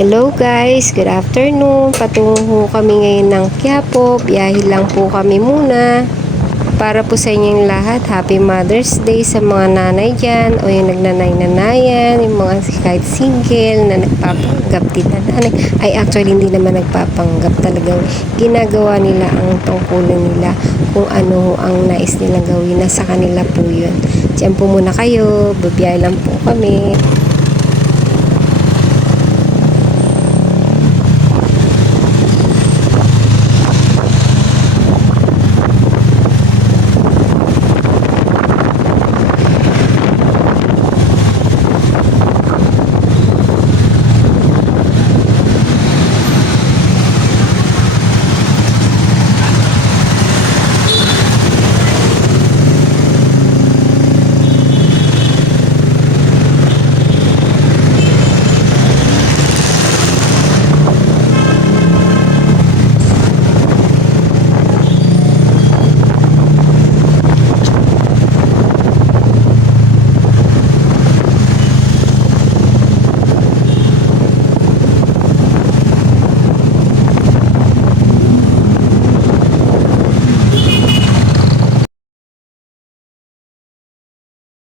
Hello guys, good afternoon. Patungo kami ngayon ng Quiapo. Biyahe lang po kami muna. Para po sa inyong lahat, Happy Mother's Day sa mga nanay dyan o yung nagnanay-nanayan, yung mga kahit single na nagpapanggap din na nanay. Ay actually hindi naman nagpapanggap, talagang ginagawa nila ang tungkulin nila kung ano ang nais nilang gawin. Nasa kanila po yun. Diyan po muna kayo, babiyahe lang po kami.